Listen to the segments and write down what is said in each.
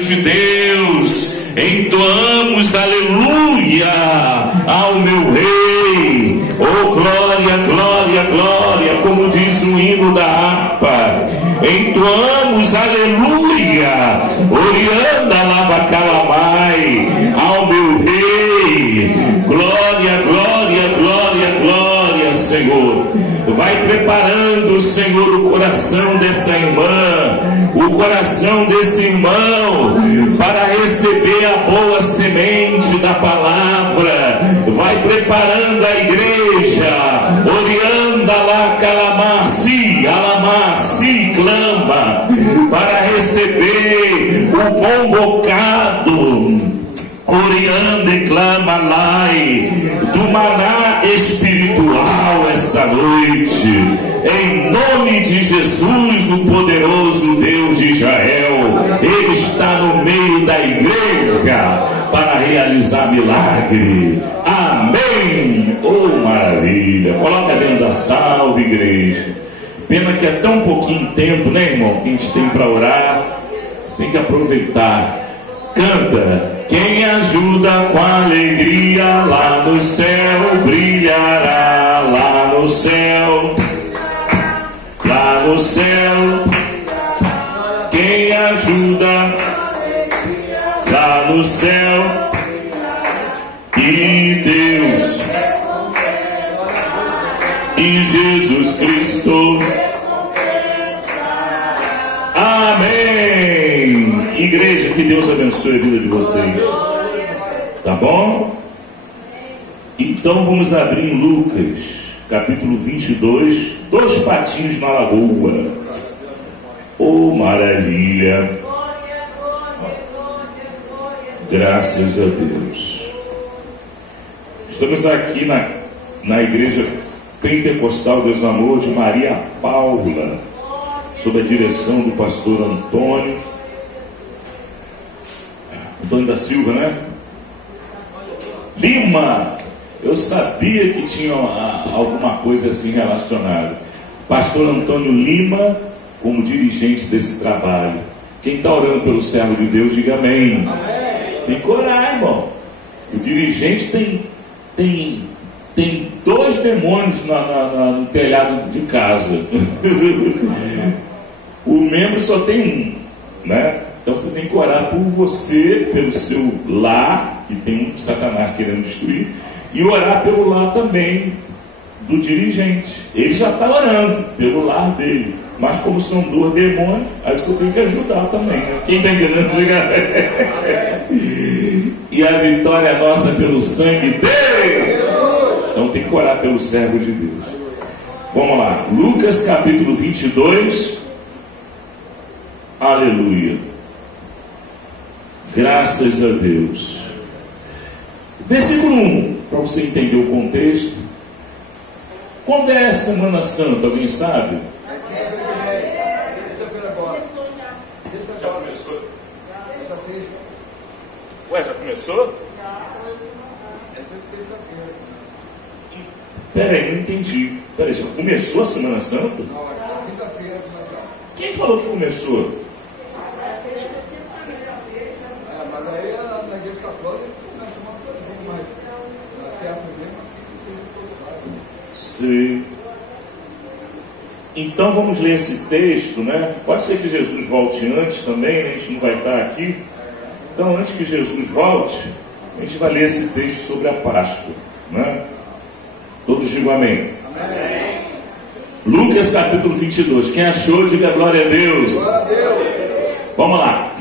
de Deus, entoamos aleluia ao meu rei, oh glória, glória, glória, como diz o hino da harpa, entoamos aleluia, orianda lavacalamai, ao meu rei, glória, glória, glória, glória, Senhor. Vai preparando, Senhor, o coração dessa irmã, o coração desse irmão, para receber a boa semente da palavra. Vai preparando a igreja, orianda lá, calamasi, alamasi, clama, para receber o bom bocado. Orianda e clama lai do maná espiritual esta noite, em nome de Jesus, o poderoso Deus de Israel. Ele está no meio da igreja para realizar milagre. Amém. Oh, maravilha. Coloca dentro da salve, igreja. Pena que é tão pouquinho tempo, né, irmão, que a gente tem para orar. Tem que aproveitar. Canta. Quem ajuda com alegria lá no céu brilhará, lá no céu, lá no céu. Quem ajuda lá no céu, e Deus e Jesus Cristo. Amém. Igreja, que Deus abençoe a vida de vocês. Tá bom? Então vamos abrir em Lucas, capítulo 22, dois patinhos na lagoa. Oh, maravilha. Graças a Deus. Estamos aqui na igreja Pentecostal Deus Amor de Maria Paula, sob a direção do pastor Antônio da Silva, né? Lima. Eu sabia que tinha alguma coisa assim relacionada. Pastor Antônio Lima, como dirigente desse trabalho. Quem está orando pelo servo de Deus, diga amém. Tem que orar, irmão. O dirigente tem dois demônios no telhado de casa. O membro só tem um, né? Então você tem que orar por você, pelo seu lar, que tem um Satanás querendo destruir, e orar pelo lar também do dirigente. Ele já está orando pelo lar dele, mas como são dois demônios, aí você tem que ajudar também, né? Quem está entendendo, diga. E a vitória é nossa pelo sangue de Deus. Então tem que orar pelo servo de Deus. Vamos lá, Lucas capítulo 22. Aleluia. Graças a Deus. Versículo 1, para você entender o contexto. Quando é a Semana Santa? Alguém sabe? Já começou? Ué, já começou? Peraí, não entendi. Peraí, já começou a Semana Santa? Quem falou que começou? Sim. Então vamos ler esse texto, né? Pode ser que Jesus volte antes também, né? A gente não vai estar aqui. Então, antes que Jesus volte, a gente vai ler esse texto sobre a Páscoa, né? Todos digam amém. Amém. Lucas capítulo 22. Quem achou, diga glória a Deus. Glória a Deus. Vamos lá.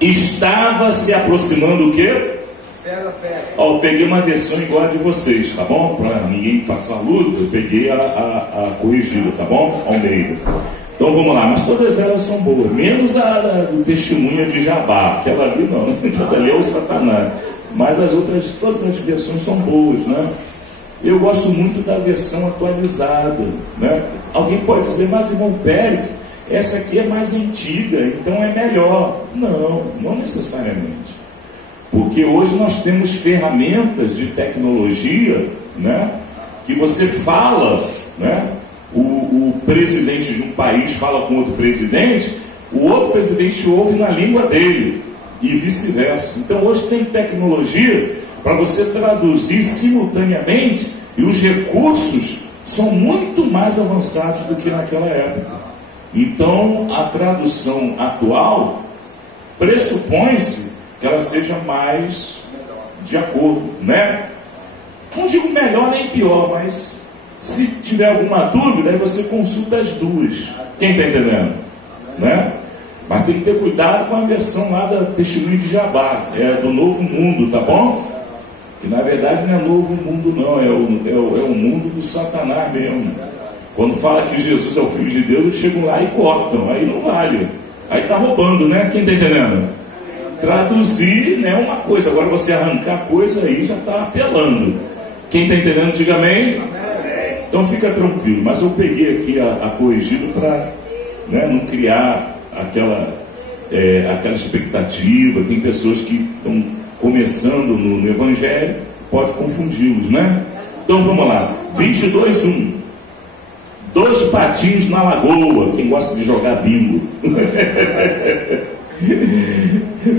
Estava se aproximando o quê? Ó, eu peguei uma versão igual a de vocês, tá bom? Para ninguém passar luta, eu peguei a corrigida, tá bom? Almeida. Então vamos lá, mas todas elas são boas, menos a do testemunho de Jabá, aquela ali não, aquela ali é o Satanás. Mas as outras, todas as versões são boas, né? Eu gosto muito da versão atualizada, né? Alguém pode dizer, mas irmão Pérez, essa aqui é mais antiga, então é melhor. Não, não necessariamente. Porque hoje nós temos ferramentas de tecnologia, né? Que você fala, né? O presidente de um país fala com outro presidente, o outro presidente ouve na língua dele, e vice-versa. Então hoje tem tecnologia para você traduzir simultaneamente, e os recursos são muito mais avançados do que naquela época. Então a tradução atual pressupõe-se que ela seja mais de acordo, né? Não digo melhor nem pior, mas se tiver alguma dúvida, aí você consulta as duas. Quem está entendendo? Né? Mas tem que ter cuidado com a versão lá da Testemunho de Jeová, é do Novo Mundo, tá bom? Que na verdade não é Novo Mundo não, é o mundo do Satanás mesmo. Quando fala que Jesus é o Filho de Deus, eles chegam lá e cortam, aí não vale. Aí está roubando, né? Quem está entendendo? Traduzir não é uma coisa, agora você arrancar coisa aí já está apelando. Quem está entendendo, diga amém. Então fica tranquilo, mas eu peguei aqui a corrigido para, né, não criar aquela expectativa. Tem pessoas que estão começando no Evangelho, pode confundi-los, né? Então vamos lá, 22:1. 2 patinhos na lagoa. Quem gosta de jogar bingo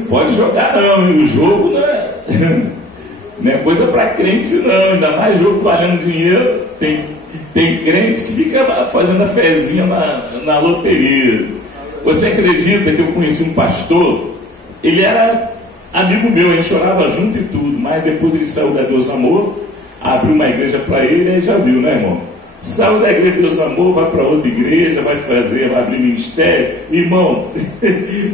pode jogar não, o jogo não é coisa para crente não, ainda mais jogo valendo dinheiro. Tem crente que fica fazendo a fezinha na loteria. Você acredita que eu conheci um pastor? Ele era amigo meu, a gente orava junto e tudo, mas depois ele saiu da Deus Amor, abriu uma igreja para ele, aí já viu, né, irmão? Saiu da igreja Deus Amor, vai para outra igreja, vai abrir ministério. Irmão,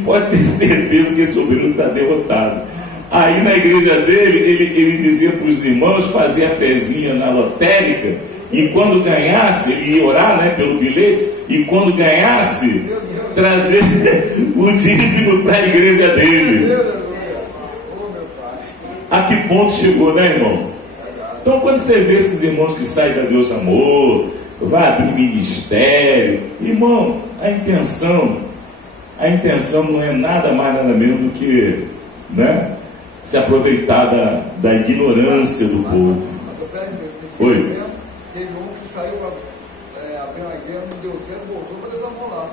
pode ter certeza que esse sobrinho está derrotado. Aí na igreja dele, ele dizia para os irmãos fazer a fezinha na lotérica, e quando ganhasse, ele ia orar, né, pelo bilhete, e quando ganhasse, trazer o dízimo para a igreja dele. A que ponto chegou, né, irmão? Então quando você vê esses irmãos que saem da Deus Amor, vai abrir ministério, irmão, a intenção não é nada mais, nada menos do que, né, se aproveitar da ignorância do povo. Oi? Teve um que saiu para abrir uma igreja, não deu tempo, voltou para Deus Amor lá,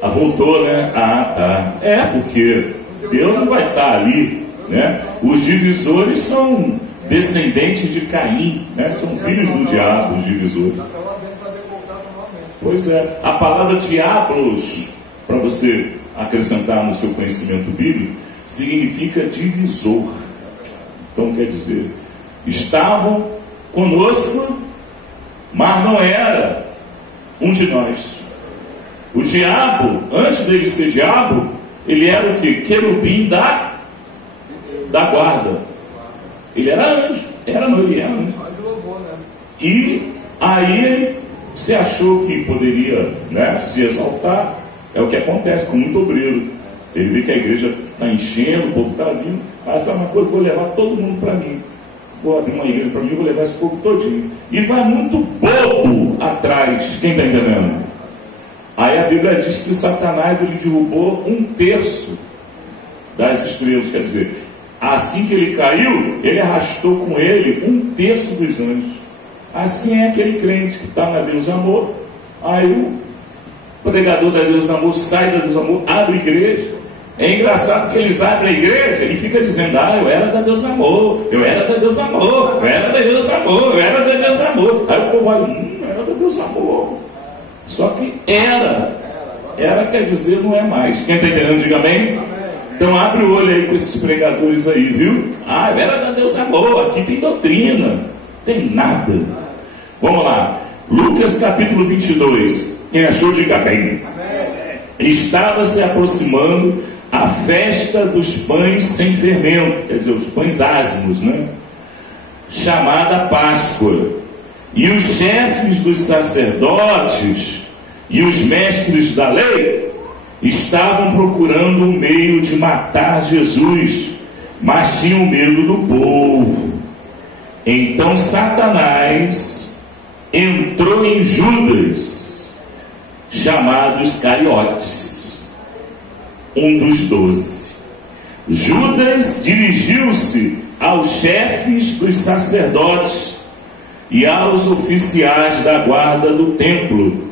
tá? Voltou, né? Ah, tá. É, porque Deus não vai estar ali, né? Os divisores são descendentes de Caim, né? São filhos do diabo, os divisores. Pois é, a palavra diablos, para você acrescentar no seu conhecimento bíblico, significa divisor. Então quer dizer, estavam conosco, mas não era um de nós. O diabo, antes dele ser diabo, ele era o que? Querubim da guarda. Ele era anjo, ele era anjo. E aí ele se achou que poderia, né, se exaltar. É o que acontece com muito obreiro. Ele vê que a igreja está enchendo, o povo está vindo. Ah, sabe uma coisa, vou levar todo mundo para mim. Vou abrir uma igreja para mim, vou levar esse povo todinho. E vai muito bobo atrás. Quem está entendendo? Aí a Bíblia diz que Satanás ele derrubou 1/3 das estrelas. Quer dizer, assim que ele caiu, ele arrastou com ele 1/3 dos anjos. Assim é aquele crente que está na Deus Amor. Aí o pregador da Deus Amor sai da Deus Amor, abre a igreja. É engraçado que eles abrem a igreja e fica dizendo: ah, eu era da Deus Amor, eu era da Deus Amor, eu era da Deus Amor, eu era da Deus Amor. Aí o povo olha: era da Deus Amor. Só que era quer dizer não é mais. Quem está entendendo, diga amém. Então abre o olho aí com esses pregadores aí, viu? Ah, eu era da Deus Amor, aqui tem doutrina. Tem nada. Vamos lá, Lucas capítulo 22. Quem achou, diga amém. Estava se aproximando a festa dos pães sem fermento, quer dizer, os pães ázimos, né? Chamada Páscoa. E os chefes dos sacerdotes e os mestres da lei estavam procurando um meio de matar Jesus, mas tinham medo do povo. Então Satanás entrou em Judas, chamado Iscariotes, um dos 12. Judas dirigiu-se aos chefes dos sacerdotes e aos oficiais da guarda do templo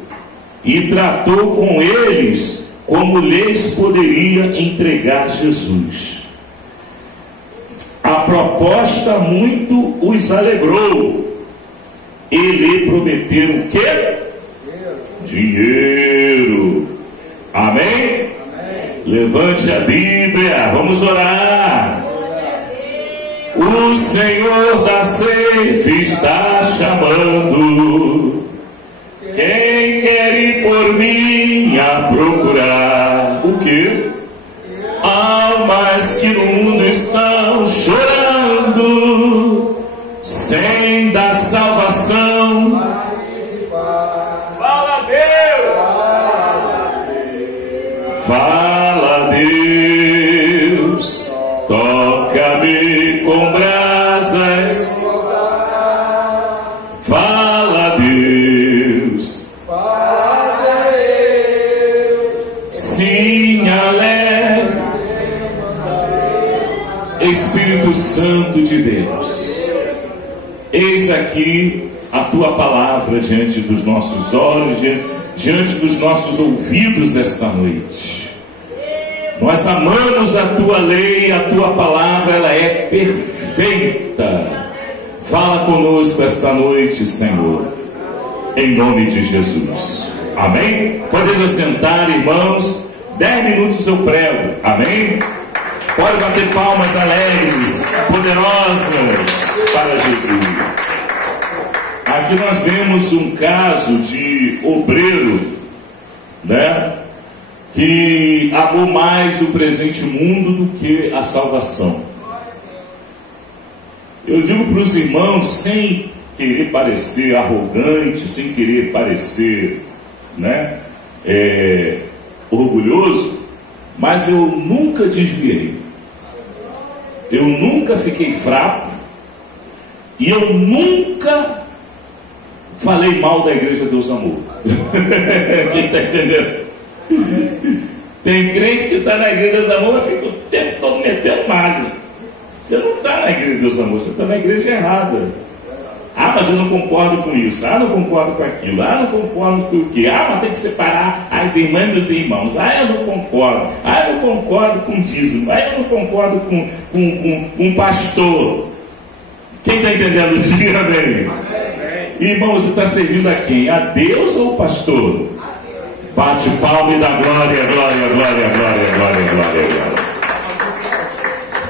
e tratou com eles como lhes poderia entregar Jesus. A proposta muito os alegrou. Ele prometeu o quê? Dinheiro. Amém? Amém? Levante a Bíblia, vamos orar. O Senhor da ceifa está chamando. Quem quer ir por mim a procurar o quê? Almas que no mundo estão chorando, sem da salvação. Fala Deus! Fala Deus! Toca-me com brasas. Fala Deus! Sim, alegre. Espírito Santo de Deus, eis aqui a tua palavra diante dos nossos olhos, diante dos nossos ouvidos esta noite. Nós amamos a tua lei, a tua palavra, ela é perfeita. Fala conosco esta noite, Senhor, em nome de Jesus. Amém? Podemos assentar, irmãos. 10 minutos eu prego. Amém? Pode bater palmas alegres, poderosas para Jesus. Aqui nós vemos um caso de obreiro, né, que amou mais o presente mundo do que a salvação. Eu digo para os irmãos, sem querer parecer arrogante, sem querer parecer, né, orgulhoso, mas eu nunca desviei. Eu nunca fiquei fraco e eu nunca falei mal da Igreja Deus Amor. Quem está entendendo? Tem crente que está na Igreja Deus Amor, mas fica o tempo todo metendo magro. Você não está na Igreja Deus Amor, você está na igreja errada. Ah, mas eu não concordo com isso. Ah, não concordo com aquilo. Ah, não concordo com o quê? Ah, mas tem que separar as irmãs dos irmãos. Ah, eu não concordo. Ah, eu não concordo com dízimo. Ah, eu não concordo com pastor. Quem está entendendo isso? Diga amém. Irmão, você está servindo a quem? A Deus ou o pastor? Bate palma e dá glória, glória, glória, glória, glória, glória, glória.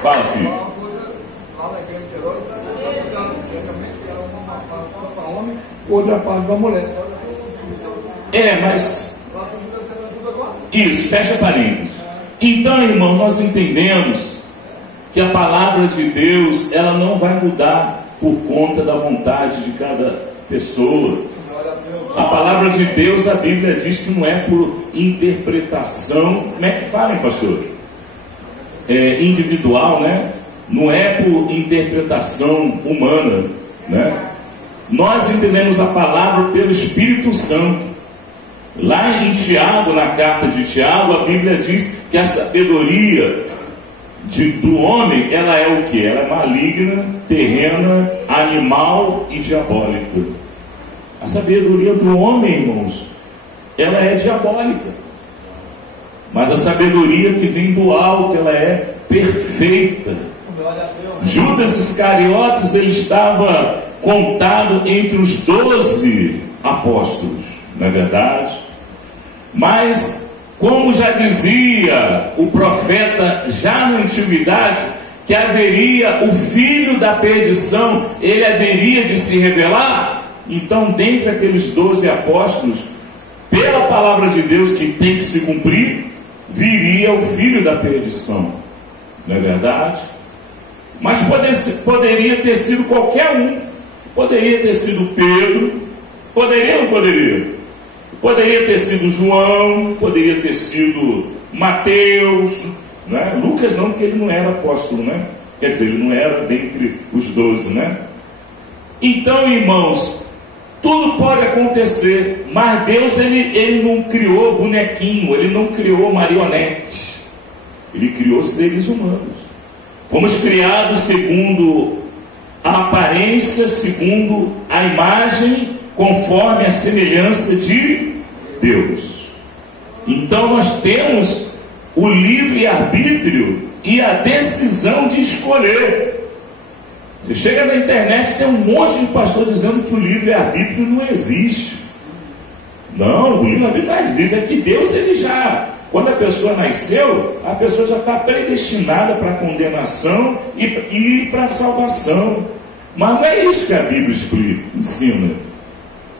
Fala, filho. Outra parte da mulher. Mas isso, fecha parênteses. Então, irmão, nós entendemos que a palavra de Deus, ela não vai mudar por conta da vontade de cada pessoa. A palavra de Deus, a Bíblia diz que não é por interpretação. Como é que fala, hein, pastor? Individual, né? Não é por interpretação humana, né? Nós entendemos a palavra pelo Espírito Santo. Lá em Tiago, na carta de Tiago, a Bíblia diz que a sabedoria do homem, ela é o que? Ela é maligna, terrena, animal e diabólica. A sabedoria do homem, irmãos, ela é diabólica. Mas a sabedoria que vem do alto, ela é perfeita. Judas Iscariotes, ele estava contado entre os 12 apóstolos, não é verdade? Mas, como já dizia o profeta já na antiguidade, que haveria o filho da perdição, ele haveria de se revelar. Então, dentre aqueles 12 apóstolos, pela palavra de Deus que tem que se cumprir, viria o filho da perdição, não é verdade? Mas poderia ter sido qualquer um. Poderia ter sido Pedro. Poderia ou não poderia? Poderia ter sido João. Poderia ter sido Mateus, né? Lucas não, porque ele não era apóstolo, né? Quer dizer, ele não era dentre os 12, né? Então, irmãos, tudo pode acontecer. Mas Deus, ele não criou bonequinho. Ele não criou marionete. Ele criou seres humanos. Fomos criados segundo a aparência, segundo a imagem, conforme a semelhança de Deus. Então nós temos o livre-arbítrio e a decisão de escolher. Você chega na internet, tem um monte de pastor dizendo que o livre-arbítrio não existe. Não, o livre-arbítrio não existe. É que Deus, ele já, quando a pessoa nasceu, a pessoa já está predestinada para a condenação e para a salvação. Mas não é isso que a Bíblia ensina.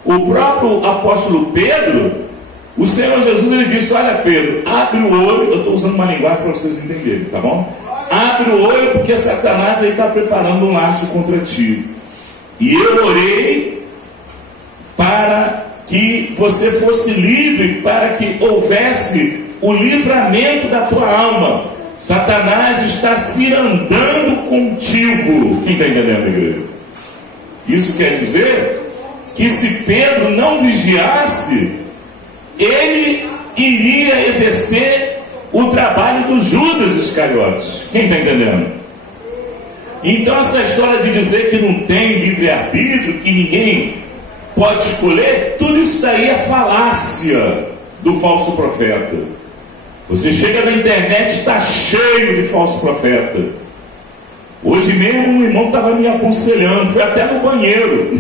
O próprio apóstolo Pedro, o Senhor Jesus, ele disse: olha, Pedro, abre o olho. Eu estou usando uma linguagem para vocês entenderem, tá bom? Abre o olho, porque Satanás está preparando um laço contra ti. E eu orei para que você fosse livre, para que houvesse o livramento da tua alma. Satanás está cirandando contigo. Quem está entendendo, igreja? Isso quer dizer que se Pedro não vigiasse, ele iria exercer o trabalho do Judas Iscariotes. Quem está entendendo? Então essa história de dizer que não tem livre-arbítrio, que ninguém pode escolher, tudo isso daí é falácia do falso profeta. Você chega na internet, está cheio de falso profeta. Hoje mesmo um irmão estava me aconselhando, foi até no banheiro,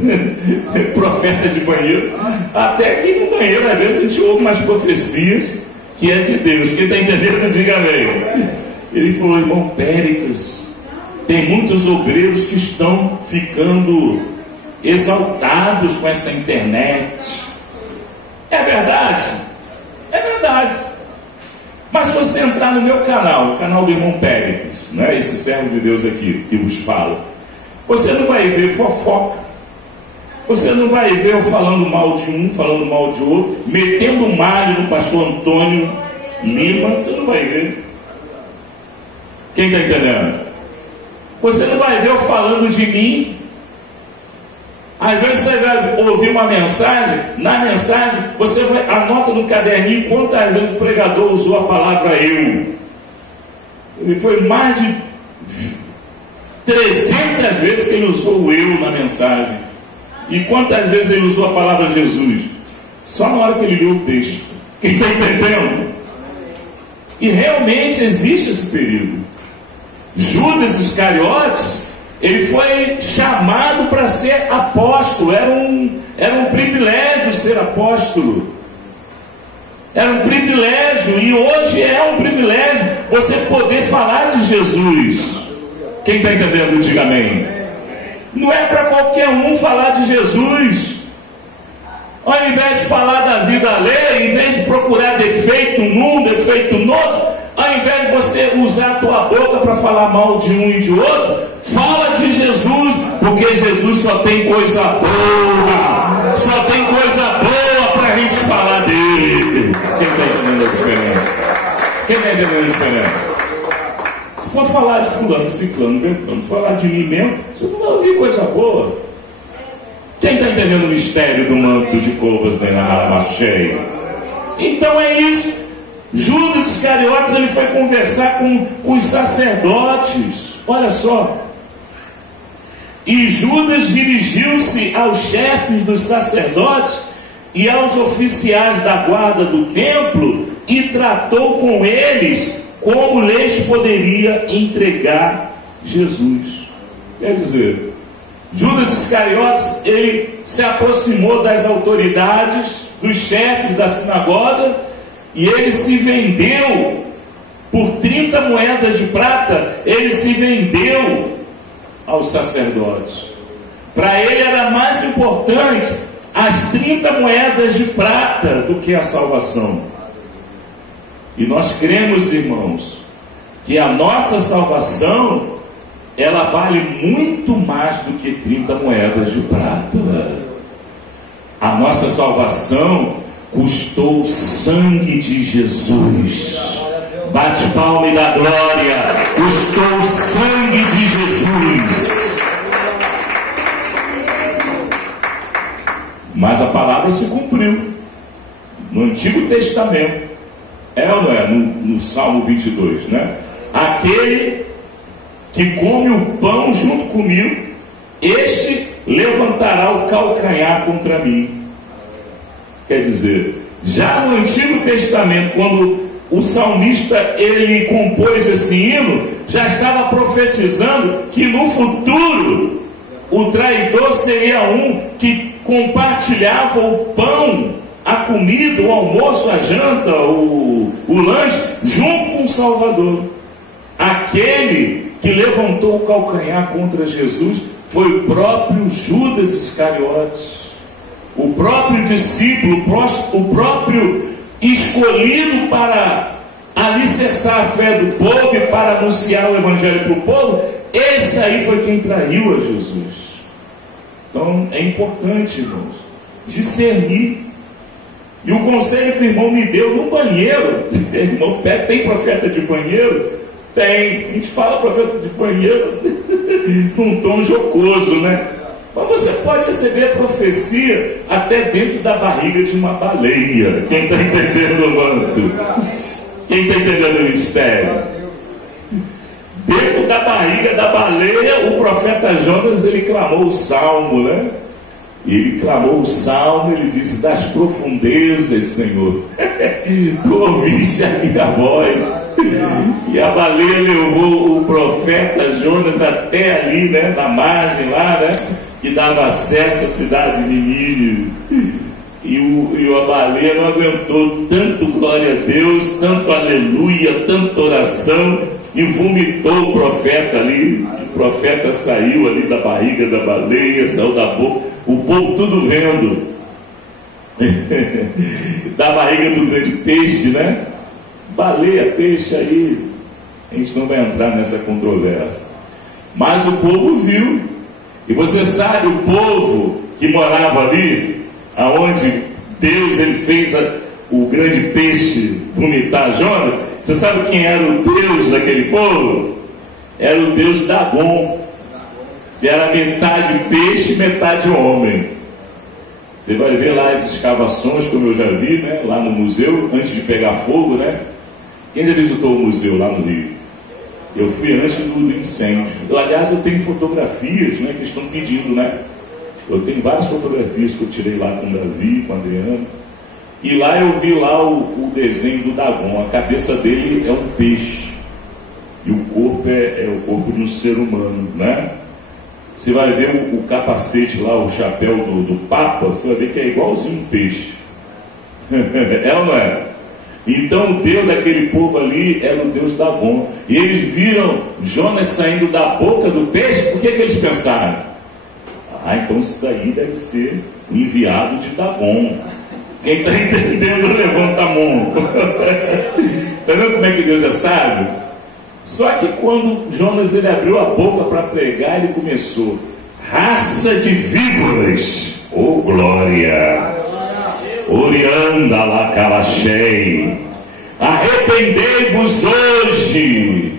profeta de banheiro, até que no banheiro às vezes a gente ouve umas profecias que é de Deus. Quem está entendendo, diga amém. Ele falou: irmão Péricles, tem muitos obreiros que estão ficando exaltados com essa internet. É verdade? É verdade. Mas se você entrar no meu canal, o canal do irmão Péricles, né, esse servo de Deus aqui que vos fala, você não vai ver fofoca, você não vai ver eu falando mal de um, falando mal de outro, metendo um malho no pastor Antônio Lima. Você não vai ver. Quem está entendendo? Você não vai ver eu falando de mim. Às vezes você vai ouvir uma mensagem, na mensagem você anota no caderninho quantas vezes o pregador usou a palavra eu. Ele foi mais de 300 vezes que ele usou o eu na mensagem. E quantas vezes ele usou a palavra Jesus? Só na hora que ele leu o texto. Quem está entendendo? E realmente existe esse perigo. Judas Iscariotes, ele foi chamado para ser apóstolo. Era um privilégio ser apóstolo. Era um privilégio, e hoje é um privilégio você poder falar de Jesus. Quem está entendendo, diga amém. Não é para qualquer um falar de Jesus. Ao invés de falar da vida alheia, em vez de procurar defeito num, defeito no outro, ao invés de você usar a tua boca para falar mal de um e de outro, fala de Jesus, porque Jesus só tem coisa boa. Só tem coisa boa para a gente falar dele. Quem está entendendo a diferença? Quem está entendendo a diferença? Se for falar de fulano, ciclano, beltrano, falar de mim mesmo, você não vai ouvir coisa boa. Quem está entendendo o mistério do manto de covas da alma cheia? Então é isso. Judas Iscariotes, ele foi conversar com os sacerdotes. Olha só. E Judas dirigiu-se aos chefes dos sacerdotes e aos oficiais da guarda do templo e tratou com eles como lhes poderia entregar Jesus. Quer dizer, Judas Iscariotes, ele se aproximou das autoridades, dos chefes da sinagoga, e ele se vendeu por 30 moedas de prata. Ele se vendeu aos sacerdotes. Para ele era mais importante as 30 moedas de prata do que a salvação. E nós cremos, irmãos, que a nossa salvação, ela vale muito mais do que 30 moedas de prata. A nossa salvação custou o sangue de Jesus. Bate palma e dá glória. Custou o sangue de Jesus. Mas a palavra se cumpriu no Antigo Testamento. É ou não é? No Salmo 22, né? Aquele que come o pão junto comigo, este levantará o calcanhar contra mim. Quer dizer, Já no Antigo Testamento, quando o salmista ele compôs esse hino, já estava profetizando que no futuro o traidor seria um que compartilhava o pão, a comida, o almoço, a janta, o lanche, junto com o Salvador. Aquele que levantou o calcanhar contra Jesus foi o próprio Judas Iscariotes, o próprio discípulo, o próprio escolhido para alicerçar a fé do povo e para anunciar o Evangelho para o povo. Esse aí foi quem traiu a Jesus. Então é importante, irmãos, discernir. E o conselho que o irmão me deu no banheiro, irmão, tem profeta de banheiro? Tem. A gente fala profeta de banheiro num tom jocoso, né? Mas você pode receber profecia até dentro da barriga de uma baleia. Quem está entendendo o manto? Quem está entendendo o mistério? Dentro da barriga da baleia, o profeta Jonas, ele clamou o salmo, né? Ele clamou o salmo, ele disse: das profundezas, Senhor, tu ouviste a minha voz. E a baleia levou o profeta Jonas até ali, né, na margem lá, né, que dava acesso à cidade de Nínive. E a baleia não aguentou tanto glória a Deus, tanto aleluia, tanta oração, e vomitou o profeta ali. O profeta saiu ali da barriga da baleia, saiu da boca, o povo tudo vendo, da barriga do grande peixe, né? Baleia, peixe, aí a gente não vai entrar nessa controvérsia. Mas o povo viu. E você sabe, o povo que morava ali, aonde Deus ele fez o grande peixe vomitar Jonas, você sabe quem era o Deus daquele povo? Era o Deus Dagon, que era metade peixe e metade homem. Você vai ver lá as escavações, como eu já vi, né, lá no museu, antes de pegar fogo, né? Quem já visitou o museu lá no Rio? Eu fui antes do incêndio. Aliás, eu tenho fotografias, né, que estão pedindo, né? Eu tenho várias fotografias que eu tirei lá com o Davi, com o Adriano. E lá eu vi lá o desenho do Dagon. A cabeça dele é um peixe. E o corpo é o corpo de um ser humano, né? Você vai ver o capacete lá, o chapéu do Papa, você vai ver que é igualzinho um peixe. É ou não é? Então o Deus daquele povo ali era o Deus Dagon. E eles viram Jonas saindo da boca do peixe. Por que eles pensaram? Então isso daí deve ser o enviado de Dagon. Quem está entendendo, levanta a mão. Está vendo como é que Deus já sabe? Só que quando Jonas ele abriu a boca para pregar, ele começou: raça de víboras, oh glória, Orianda lá calachei, arrependei-vos hoje,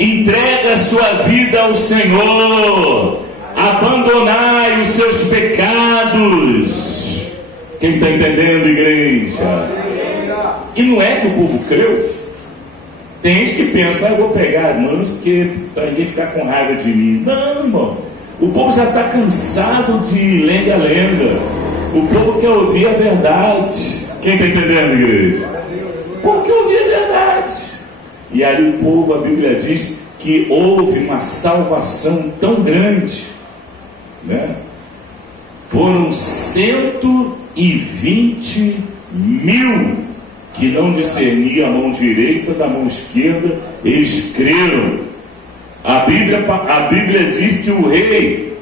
entrega a sua vida ao Senhor, abandonai os seus pecados. Quem está entendendo, igreja? E não é que o povo creu? Tem gente que pensa: eu vou pegar irmãos porque para ninguém ficar com raiva de mim. Não, irmão. O povo já está cansado de lenga-lenga. O povo quer ouvir a verdade. Quem está entendendo, igreja? O povo quer ouvir a verdade. E aí o povo, a Bíblia diz que houve uma salvação tão grande, né? Foram 120 mil que não discernia a mão direita da mão esquerda. Eles creram. A Bíblia diz que o rei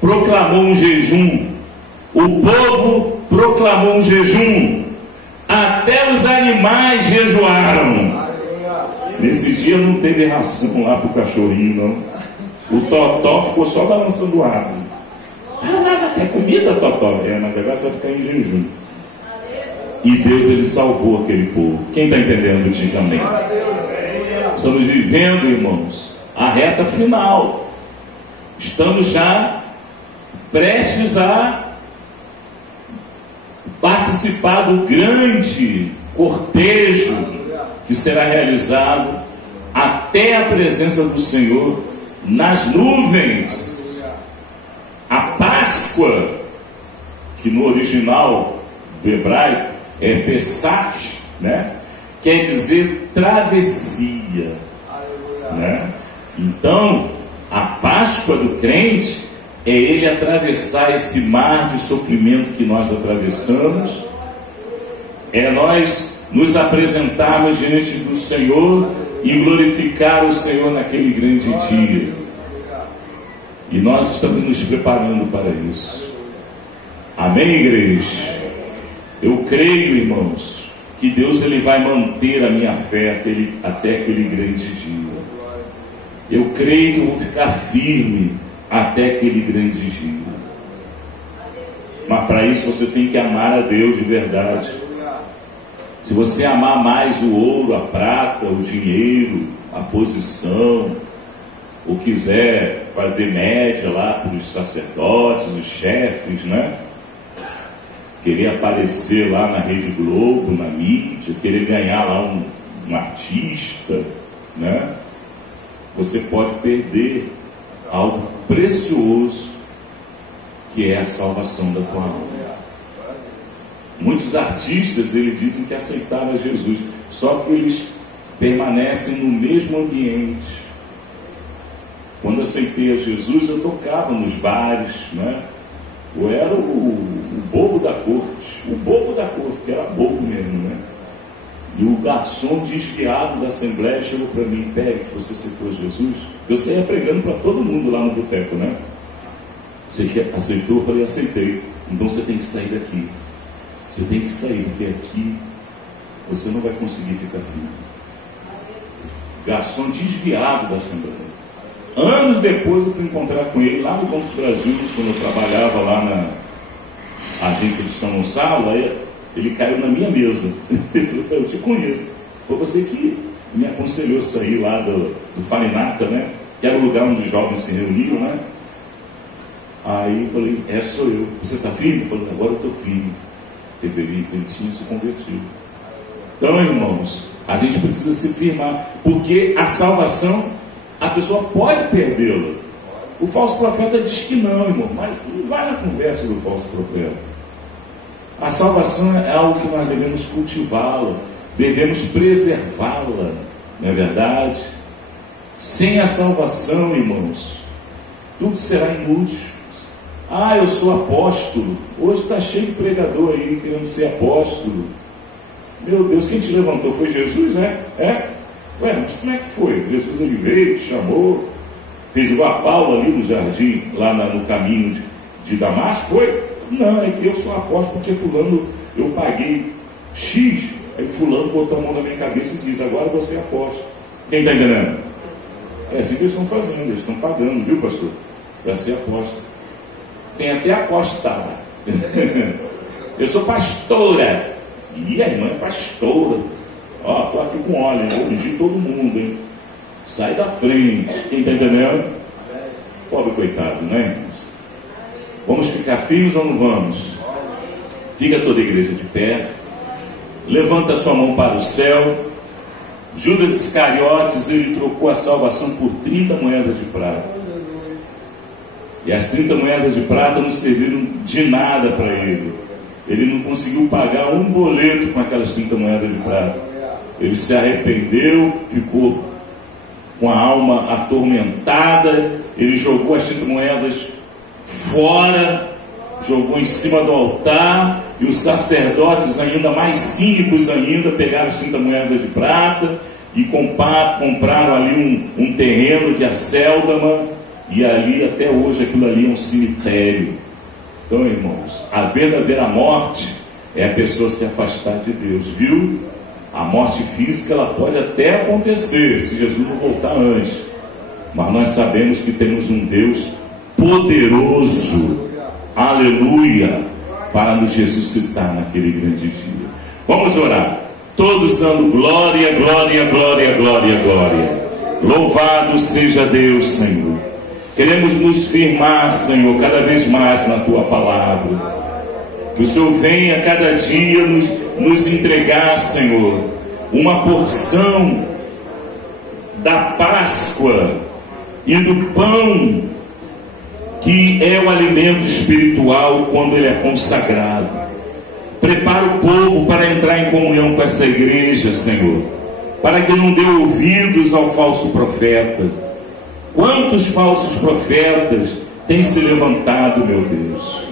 proclamou um jejum, o povo proclamou um jejum, até os animais jejuaram. Nesse dia não teve ração lá para o cachorrinho, não. O Totó ficou só balançando o rabo. Quer comida, Totó? Mas agora você vai ficar em jejum. E Deus ele salvou aquele povo. Quem está entendendo, diga amém. Estamos vivendo, irmãos, a reta final. Estamos já prestes a participar do grande cortejo que será realizado até a presença do Senhor nas nuvens. A Páscoa, que no original do hebraico Pessach, né? Quer dizer travessia, né? Então, a Páscoa do crente é ele atravessar esse mar de sofrimento que nós atravessamos, é nós nos apresentarmos diante do Senhor e glorificar o Senhor naquele grande dia. E nós estamos nos preparando para isso. Amém, igreja? Eu creio, irmãos, que Deus ele vai manter a minha fé até aquele grande dia. Eu creio que eu vou ficar firme até aquele grande dia. Mas para isso você tem que amar a Deus de verdade. Se você amar mais o ouro, a prata, o dinheiro, a posição, ou quiser fazer média lá para os sacerdotes, os chefes, né? Querer aparecer lá na Rede Globo, na mídia, querer ganhar lá um artista, né? Você pode perder algo precioso, que é a salvação da tua alma. Muitos artistas, eles dizem que aceitaram Jesus, só que eles permanecem no mesmo ambiente. Quando eu aceitei a Jesus, eu tocava nos bares, né? Eu era o bobo da corte, que era bobo mesmo, né? E o garçom desviado da Assembleia chegou para mim: Pega, que você aceitou Jesus? Eu saía pregando para todo mundo lá no boteco, né? Você aceitou? Eu falei: aceitei. Então você tem que sair daqui. Você tem que sair, porque aqui você não vai conseguir ficar firme. Garçom desviado da Assembleia. Anos depois eu fui encontrar com ele lá no Banco do Brasil, quando eu trabalhava lá na agência de São Gonçalo. Aí ele caiu na minha mesa. Ele falou: eu te conheço. Foi você que me aconselhou a sair lá do Farinata, né? Que era o lugar onde os jovens se reuniam, né? Aí eu falei: sou eu. Você está firme? Eu falei: agora eu estou firme. Quer dizer, ele tinha se convertido. Então, irmãos, a gente precisa se firmar, porque a salvação, a pessoa pode perdê-la. O falso profeta diz que não, irmão, mas vai na conversa do falso profeta. A salvação é algo que nós devemos cultivá-la, devemos preservá-la, não é verdade? Sem a salvação, irmãos, tudo será inútil. Eu sou apóstolo. Hoje está cheio de pregador aí querendo ser apóstolo. Meu Deus, quem te levantou? Foi Jesus, né? Ué, mas como é que foi? Jesus ele veio, te chamou, fez igual a Paulo ali no jardim, lá no caminho de Damasco, foi? Não, é que eu sou apóstolo porque fulano, eu paguei X, aí fulano botou a mão na minha cabeça e diz: agora você é apóstolo. Quem está entendendo? É assim que eles estão fazendo, eles estão pagando, viu, pastor? Para ser apóstolo. Tem até apostada. Eu sou pastora. E a irmã é pastora. Estou aqui com óleo, vou ungir todo mundo, hein? Sai da frente. Quem está entendendo? Pobre coitado, né? Vamos ficar firmes ou não vamos? Fica toda a igreja de pé. Levanta sua mão para o céu. Judas Iscariotes, ele trocou a salvação por 30 moedas de prata. E as 30 moedas de prata não serviram de nada para ele. Ele não conseguiu pagar um boleto com aquelas 30 moedas de prata. Ele se arrependeu, ficou com a alma atormentada. Ele jogou as 30 moedas fora, jogou em cima do altar. E os sacerdotes, ainda mais cínicos ainda, pegaram as 30 moedas de prata e compraram ali um terreno de Acéldama. E ali, até hoje, aquilo ali é um cemitério. Então, irmãos, a verdadeira morte é a pessoa se afastar de Deus, viu? A morte física, ela pode até acontecer, se Jesus não voltar antes. Mas nós sabemos que temos um Deus poderoso, aleluia, para nos ressuscitar naquele grande dia. Vamos orar. Todos dando glória, glória, glória, glória, glória. Louvado seja Deus, Senhor. Queremos nos firmar, Senhor, cada vez mais na Tua palavra. Que o Senhor venha cada dia nos entregar, Senhor, uma porção da Páscoa e do pão, que é o alimento espiritual quando ele é consagrado. Prepara o povo para entrar em comunhão com essa igreja, Senhor, para que não dê ouvidos ao falso profeta. Quantos falsos profetas têm se levantado, meu Deus?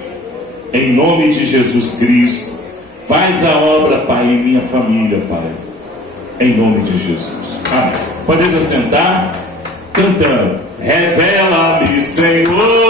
Em nome de Jesus Cristo, faz a obra, Pai, em minha família, Pai. Em nome de Jesus. Amém. Podemos assentar? Cantando. Revela-me, Senhor,